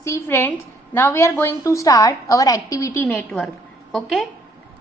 See friends, now we are going to start our activity network. Okay?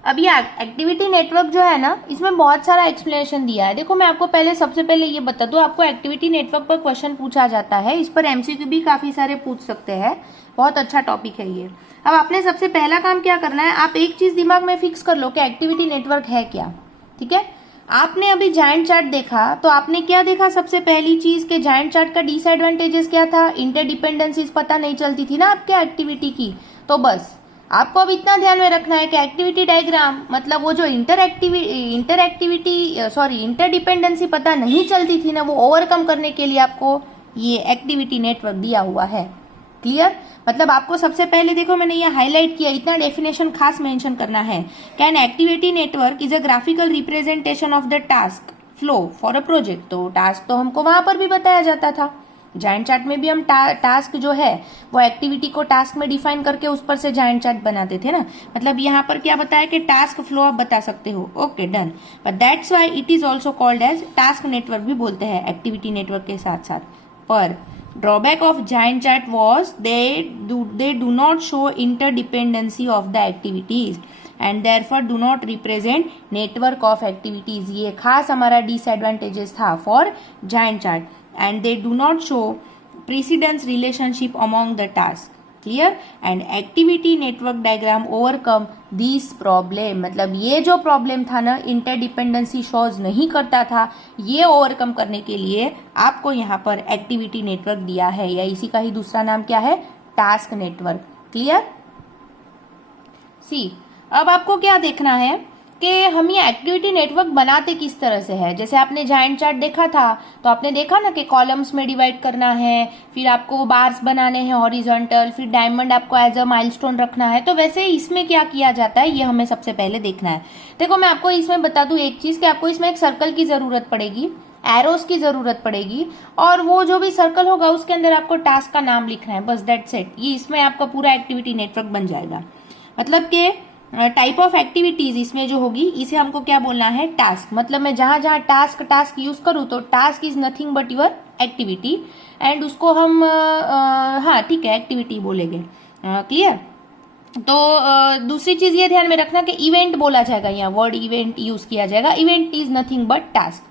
अब ये activity network जो है ना, इसमें बहुत सारा एक्सप्लेनेशन दिया है. देखो मैं आपको सबसे पहले ये बता दूं, आपको एक्टिविटी नेटवर्क पर क्वेश्चन पूछा जाता है. इस पर एमसीक्यू भी काफी सारे पूछ सकते हैं. बहुत अच्छा टॉपिक है ये. अब आपने सबसे पहला काम क्या करना है, आप एक चीज दिमाग में फिक्स कर लो कि एक्टिविटी नेटवर्क है क्या. ठीक है. आपने अभी जायंट चार्ट देखा तो आपने क्या देखा, सबसे पहली चीज के जायंट चार्ट का डिसएडवांटेजेस क्या था, इंटरडिपेंडेंसीज पता नहीं चलती थी ना आपके एक्टिविटी की. तो बस आपको अब इतना ध्यान में रखना है कि एक्टिविटी डायग्राम मतलब वो जो इंटरडिपेंडेंसी पता नहीं चलती थी ना, वो ओवरकम करने के लिए आपको ये एक्टिविटी नेटवर्क दिया हुआ है. क्लियर. मतलब आपको सबसे पहले देखो मैंने ये हाईलाइट किया, इतना डेफिनेशन खास मेंशन करना है. Can activity network is a graphical representation of the task flow for a project. तो टास्क तो हमको वहां पर भी बताया जाता था. जायंट चार्ट में भी हम टास्क जो है वो एक्टिविटी को टास्क में डिफाइन करके उस पर से जायंट चार्ट बनाते थे ना. मतलब यहाँ पर क्या बताया कि टास्क फ्लो आप बता सकते हो. Okay done. But that's why it is also called as task network भी बोलते हैं एक्टिविटी नेटवर्क के साथ साथ. पर drawback of giant chart was they do not show interdependency of the activities and therefore do not represent network of activities. ये खास हमारा disadvantages था for giant chart. And they do not show precedence relationship among the tasks. Clear. And activity network diagram overcome these problem. मतलब ये जो problem था ना, interdependency shows नहीं करता था, ये ओवरकम करने के लिए आपको यहाँ पर एक्टिविटी नेटवर्क दिया है, या इसी का ही दूसरा नाम क्या है, टास्क नेटवर्क. क्लियर. सी अब आपको क्या देखना है कि हम ये एक्टिविटी नेटवर्क बनाते किस तरह से है. जैसे आपने जायंट चार्ट देखा था तो आपने देखा ना कि कॉलम्स में डिवाइड करना है, फिर आपको बार्स बनाने हैं हॉरिजॉन्टल, फिर डायमंड आपको एज अ माइलस्टोन रखना है. तो वैसे इसमें क्या किया जाता है ये हमें सबसे पहले देखना है. देखो मैं आपको इसमें बता दूं एक चीज कि आपको इसमें एक सर्कल की जरूरत पड़ेगी, एरोस की जरूरत पड़ेगी, और वो जो भी सर्कल होगा उसके अंदर आपको टास्क का नाम लिखना है. बस दैट्स इट. ये इसमें आपका पूरा एक्टिविटी नेटवर्क बन जाएगा. मतलब कि टाइप ऑफ एक्टिविटीज इसमें जो होगी इसे हमको क्या बोलना है, टास्क. मतलब मैं जहां जहां टास्क यूज करूं तो task is nothing but your activity, and उसको हम हाँ ठीक है एक्टिविटी बोलेंगे. क्लियर. तो दूसरी चीज ये ध्यान में रखना कि इवेंट बोला जाएगा, यहाँ वर्ड इवेंट यूज किया जाएगा. Event is nothing but task.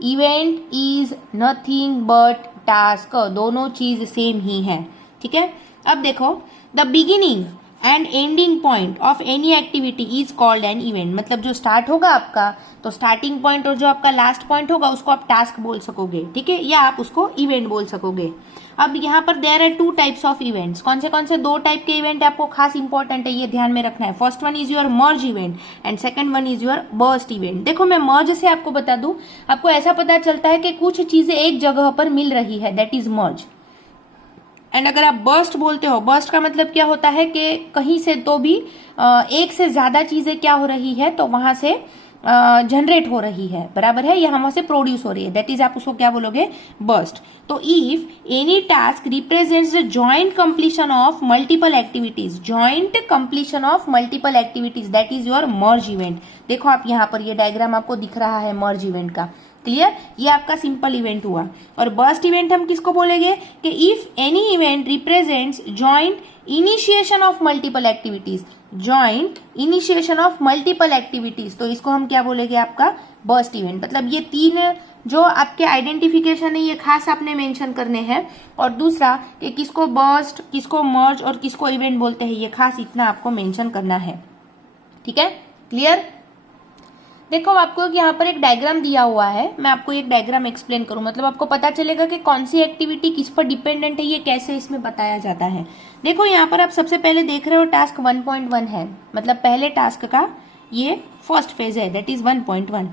Event is nothing but task, दोनों चीज सेम ही है. ठीक है. अब देखो the beginning and ending point of any activity is called an event. मतलब जो स्टार्ट होगा आपका तो स्टार्टिंग पॉइंट और जो आपका लास्ट पॉइंट होगा उसको आप टास्क बोल सकोगे. ठीक है. या आप उसको इवेंट बोल सकोगे. अब यहाँ पर there are two types of events. कौन से दो टाइप के इवेंट आपको खास इंपॉर्टेंट है, ये ध्यान में रखना है. First one is your merge event and second one is your burst event. देखो मैं मर्ज से आपको बता दूं, आपको ऐसा पता चलता है कि कुछ चीजें एक जगह पर मिल रही है, दैट इज मर्ज. एंड अगर आप बर्स्ट बोलते हो, बर्स्ट का मतलब क्या होता है कि कहीं से तो भी एक से ज्यादा चीजें क्या हो रही है, तो वहां से जनरेट हो रही है, बराबर है, या वहां से प्रोड्यूस हो रही है, दैट इज आप उसको क्या बोलोगे, बर्स्ट. तो if any task represents the joint completion of multiple activities, joint completion of multiple activities, that is your merge event. देखो आप यहाँ पर ये डायग्राम आपको दिख रहा है मर्ज इवेंट का. क्लियर. ये आपका सिंपल इवेंट हुआ. और बर्स्ट इवेंट हम किसको बोलेंगे कि if any event represents joint initiation of multiple activities, joint initiation of multiple activities, तो इसको हम क्या बोलेंगे, आपका बर्स्ट इवेंट. मतलब ये तीन जो आपके आइडेंटिफिकेशन है ये खास आपने मेंशन करने हैं. और दूसरा कि किसको बर्स्ट, किसको मर्ज और किसको इवेंट बोलते हैं, ये खास इतना आपको मेंशन करना है. ठीक है. क्लियर. देखो आपको यहाँ पर एक डायग्राम दिया हुआ है, मैं आपको एक डायग्राम एक्सप्लेन करूं, मतलब आपको पता चलेगा कि कौन सी एक्टिविटी किस पर डिपेंडेंट है, ये कैसे इसमें बताया जाता है. देखो यहाँ पर आप सबसे पहले देख रहे हो टास्क 1.1 है, मतलब पहले टास्क का ये फर्स्ट फेज है, दैट इज 1.1.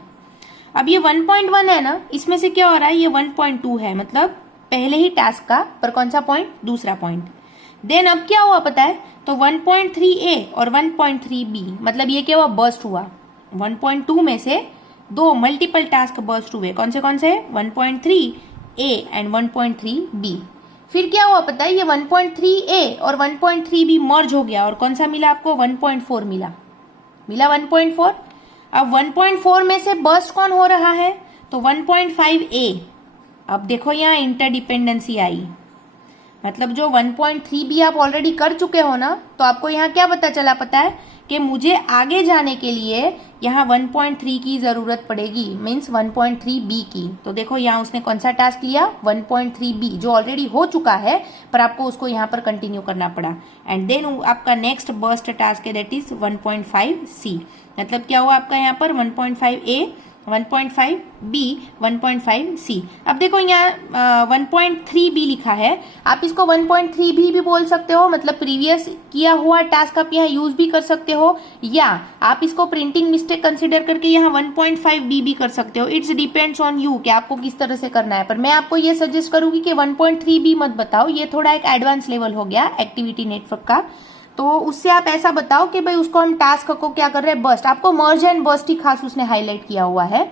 अब ये 1.1 है ना, इसमें से क्या हो रहा है, ये 1.2 है, मतलब पहले ही टास्क का पर कौन सा पॉइंट, दूसरा पॉइंट. देन अब क्या हुआ पता है, तो 1.3A और 1.3B, मतलब ये क्या हुआ, बर्स्ट हुआ. 1.2 में से दो मल्टीपल टास्क बर्स्ट हुए. कौन से 1.3A एंड 1.3B. फिर क्या हुआ पता है, ये 1.3A और 1.3B मर्ज हो गया और कौन सा मिला आपको, 1.4 मिला 1.4. अब 1.4 में से बर्स्ट कौन हो रहा है, तो 1.5A. अब देखो यहाँ इंटरडिपेंडेंसी आई. मतलब जो 1.3 भी आप ऑलरेडी कर चुके हो ना, तो आपको यहाँ क्या पता चला, पता है कि मुझे आगे जाने के लिए यहाँ 1.3 की जरूरत पड़ेगी, मीन्स 1.3 बी की। तो देखो यहाँ उसने कौन सा टास्क लिया, 1.3 बी, जो ऑलरेडी हो चुका है पर आपको उसको यहाँ पर कंटिन्यू करना पड़ा। एंड देन आपका नेक्स्ट बर्स्ट टास्क है दैट इज 1.5 सी। मतलब क्या हुआ आपका यहाँ पर 1.5 ए, 1.5 बी, 1.5 सी। अब देखो यहाँ 1.3 बी लिखा है, आप इसको 1.3 भी बोल सकते हो, मतलब प्रीवियस किया हुआ टास्क आप यहाँ यूज भी कर सकते हो, या आप इसको प्रिंटिंग मिस्टेक कंसिडर करके यहाँ 1.5 बी भी कर सकते हो। इट्स डिपेंड्स ऑन यू कि आपको किस तरह से करना है। पर मैं आपको ये सजेस्ट करूंगी कि 1.3 बी मत बताओ, ये थोड़ा एक एडवांस लेवल हो गया एक्टिविटी नेटवर्क का। तो उससे आप ऐसा बताओ कि भाई उसको हम टास्क को क्या कर रहे हैं, बर्स्ट, आपको मर्ज एंड बर्स्ट ही खास उसने हाईलाइट किया हुआ है,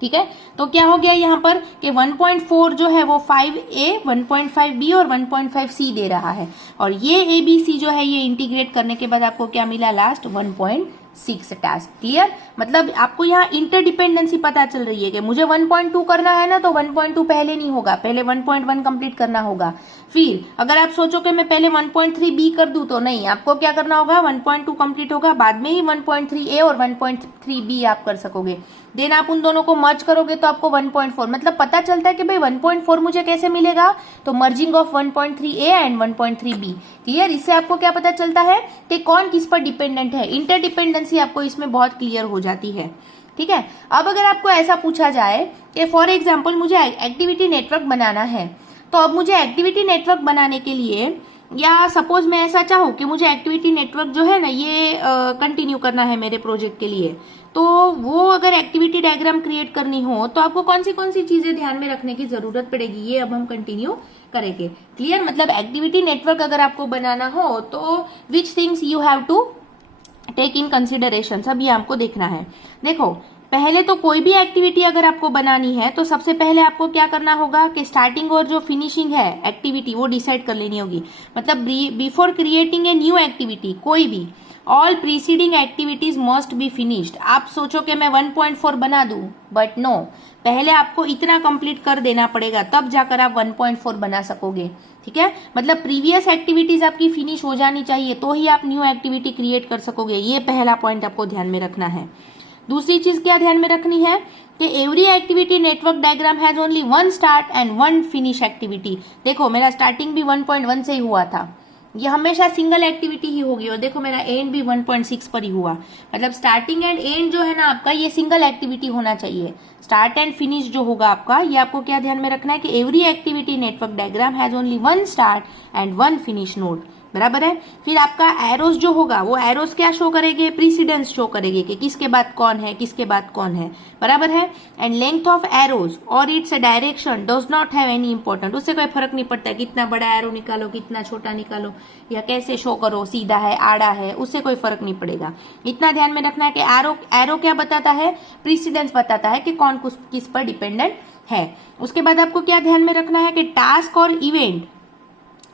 ठीक है। तो क्या हो गया यहाँ पर कि 1.4 जो है वो 5A, 1.5B और 1.5C दे रहा है, और ये ABC जो है ये इंटीग्रेट करने के बाद आपको क्या मिला लास्ट 1.6 टास्क। क्लियर, मतलब आपको यहाँ इंटरडिपेंडेंसी पता चल रही है कि मुझे 1.2 करना है ना, तो 1.2 पहले नहीं होगा, पहले 1.1 कंप्लीट करना होगा। फिर अगर आप सोचो कि मैं पहले 1.3B कर दूं, तो नहीं, आपको क्या करना होगा, 1.2 कंप्लीट होगा, बाद में ही 1.3A और 1.3B आप कर सकोगे। देन आप उन दोनों को मर्ज करोगे तो आपको 1.4, मतलब पता चलता है कि भाई 1.4 मुझे कैसे मिलेगा, तो merging of 1.3A and 1.3B। Clear, इससे आपको क्या पता चलता है कि कौन किस पर डिपेंडेंट है, इंटरडिपेंडेंसी आपको इसमें बहुत क्लियर हो जाती है, ठीक है। अब अगर आपको ऐसा पूछा जाए कि फॉर एग्जाम्पल मुझे एक्टिविटी नेटवर्क बनाना है, तो अब मुझे एक्टिविटी नेटवर्क बनाने के लिए, या सपोज मैं ऐसा चाहूँ कि मुझे एक्टिविटी नेटवर्क जो है ना ये कंटिन्यू करना है मेरे प्रोजेक्ट के लिए, तो वो अगर एक्टिविटी डायग्राम क्रिएट करनी हो तो आपको कौन सी चीजें ध्यान में रखने की जरूरत पड़ेगी, ये अब हम कंटिन्यू करेंगे। क्लियर, मतलब एक्टिविटी नेटवर्क अगर आपको बनाना हो तो which things you have to take in consideration, सब ये आपको देखना है। देखो, पहले तो कोई भी एक्टिविटी अगर आपको बनानी है तो सबसे पहले आपको क्या करना होगा कि स्टार्टिंग और जो फिनिशिंग है एक्टिविटी वो डिसाइड कर लेनी होगी। मतलब before creating a new activity, कोई भी, all preceding activities must be finished. आप सोचो कि मैं 1.4 बना दूं, बट नो, पहले आपको इतना कंप्लीट कर देना पड़ेगा, तब जाकर आप 1.4 बना सकोगे, ठीक है। मतलब प्रीवियस एक्टिविटीज आपकी फिनिश हो जानी चाहिए तो ही आप न्यू एक्टिविटी क्रिएट कर सकोगे। ये पहला पॉइंट आपको ध्यान में रखना है। दूसरी चीज क्या ध्यान में रखनी है कि every activity network diagram has only 1 start and 1 finish activity. देखो, मेरा स्टार्टिंग भी 1.1 से ही हुआ था, ये हमेशा सिंगल एक्टिविटी ही होगी, और देखो मेरा एंड भी 1.6 पर ही हुआ। मतलब स्टार्टिंग एंड एंड जो है ना आपका, ये सिंगल एक्टिविटी होना चाहिए। स्टार्ट एंड फिनिश जो होगा आपका, ये आपको क्या ध्यान में रखना है कि every activity network diagram has only 1 start and 1 finish node, बराबर है। फिर आपका एरोस जो होगा वो एरोस क्या शो करेंगे, प्रीसिडेंस शो करेंगे कि किसके बाद कौन है, किसके बाद कौन है, बराबर है। एंड लेंथ ऑफ एरोस और its direction does not have any important, उससे कोई फर्क नहीं पड़ता है कितना बड़ा एरो निकालो, कितना छोटा निकालो, या कैसे शो करो, सीधा है, आड़ा है, उससे कोई फर्क नहीं पड़ेगा। इतना ध्यान में रखना है कि एरो क्या बताता है, प्रीसिडेंस बताता है कि कौन किस पर डिपेंडेंट है। उसके बाद आपको क्या ध्यान में रखना है कि टास्क और event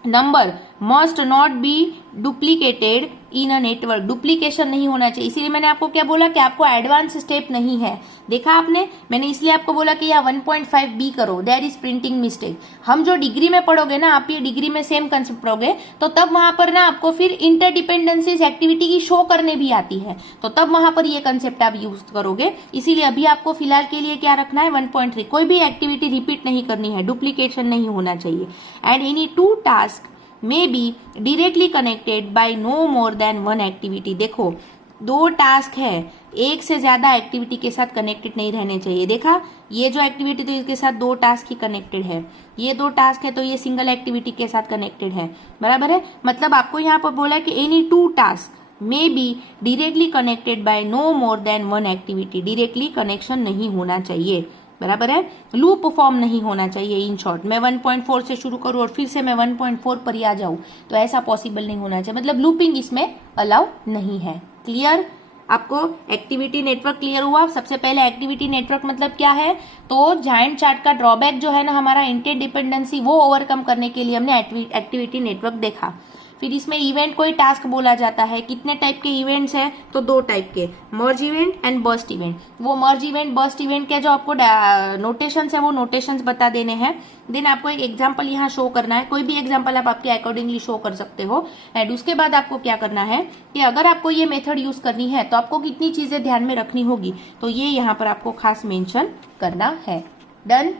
number must not be duplicated in a network, duplication नहीं होना चाहिए। इसीलिए मैंने आपको क्या बोला कि आपको एडवांस स्टेप नहीं है, देखा आपने, मैंने इसलिए आपको बोला कि यह 1.5B करो, देयर इज प्रिंटिंग मिस्टेक। हम जो डिग्री में पढ़ोगे ना, आप ये डिग्री में सेम कंसेप्ट पढ़ोगे, तो तब वहां पर ना आपको फिर इंटरडिपेंडेंसीज एक्टिविटी की शो करने भी आती है, तो तब वहां पर ये कंसेप्ट आप यूज करोगे। इसीलिए अभी आपको फिलहाल के लिए क्या रखना है, 1.3। कोई भी एक्टिविटी रिपीट नहीं करनी है, डुप्लीकेशन नहीं होना चाहिए। And any 2 task may be directly connected by no more than 1 activity। देखो, 2 टास्क है, एक से ज्यादा एक्टिविटी के साथ कनेक्टेड नहीं रहने चाहिए। देखा, ये जो एक्टिविटी तो इसके साथ 2 टास्क ही कनेक्टेड है, ये 2 टास्क है तो ये सिंगल एक्टिविटी के साथ कनेक्टेड है, बराबर है। मतलब आपको यहाँ पर बोला कि any 2 task may be directly connected by no more than 1 activity, directly connection नहीं होना चाहिए, बराबर है। लूप फॉर्म नहीं होना चाहिए। इन शॉर्ट, मैं 1.4 से शुरू करूं और फिर से मैं 1.4 पर ही आ जाऊं, तो ऐसा पॉसिबल नहीं होना चाहिए। मतलब लूपिंग इसमें अलाउ नहीं है। क्लियर, आपको एक्टिविटी नेटवर्क क्लियर हुआ। सबसे पहले एक्टिविटी नेटवर्क मतलब क्या है, तो जायंट चार्ट का ड्रॉबैक जो है ना हमारा इंटरडिपेंडेंसी, वो ओवरकम करने के लिए हमने एक्टिविटी नेटवर्क देखा। फिर इसमें इवेंट कोई टास्क बोला जाता है। कितने टाइप के इवेंट्स हैं, तो 2 टाइप के, मर्ज इवेंट एंड बर्स्ट इवेंट। वो मर्ज इवेंट बर्स्ट इवेंट के जो आपको नोटेशंस है वो नोटेशंस बता देने हैं। देन आपको एक एग्जांपल यहाँ शो करना है, कोई भी एग्जांपल आप आपके अकॉर्डिंगली शो कर सकते हो। एंड उसके बाद आपको क्या करना है कि अगर आपको ये मेथड यूज करनी है तो आपको कितनी चीजें ध्यान में रखनी होगी, तो ये यहाँ पर आपको खास मेंशन करना है। डन।